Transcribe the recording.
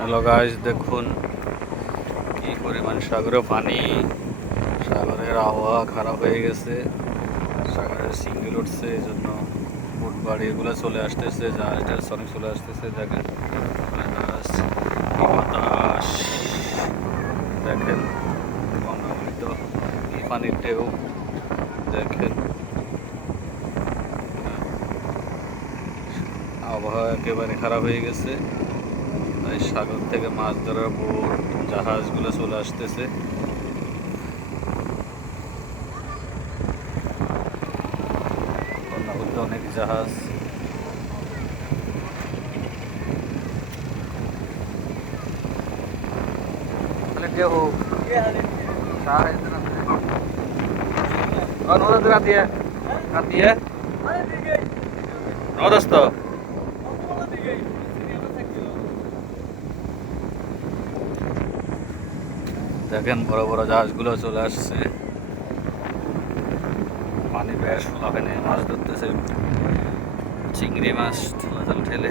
Hello guys, দেখুন কি পরিমাণ সাগরে পানি। সাগরের আবহাওয়া খারাপ হয়ে গেছে, সাগরের সিঙ্গেল উঠছে, এই জন্য বুট বাড়ি এগুলো চলে আসতেছে, জাহাজটার অনেক চলে আসতেছে। দেখেন জাহাজ, কি বাতাস, দেখেন অনাবৃত কি পানির ঢেউ, দেখেন আবহাওয়া একেবারে খারাপ হয়ে গেছে। তাই সাগর থেকে মাছ ধরার বোট জাহাজগুলো চলে আসতেছে। অনেক জাহাজ, দেখেন বড় বড় জাহাজগুলো চলে আসছে, পানি বেশ ওখানে মাছ ধরতেছে, চিংড়ি মাছ ঠেলে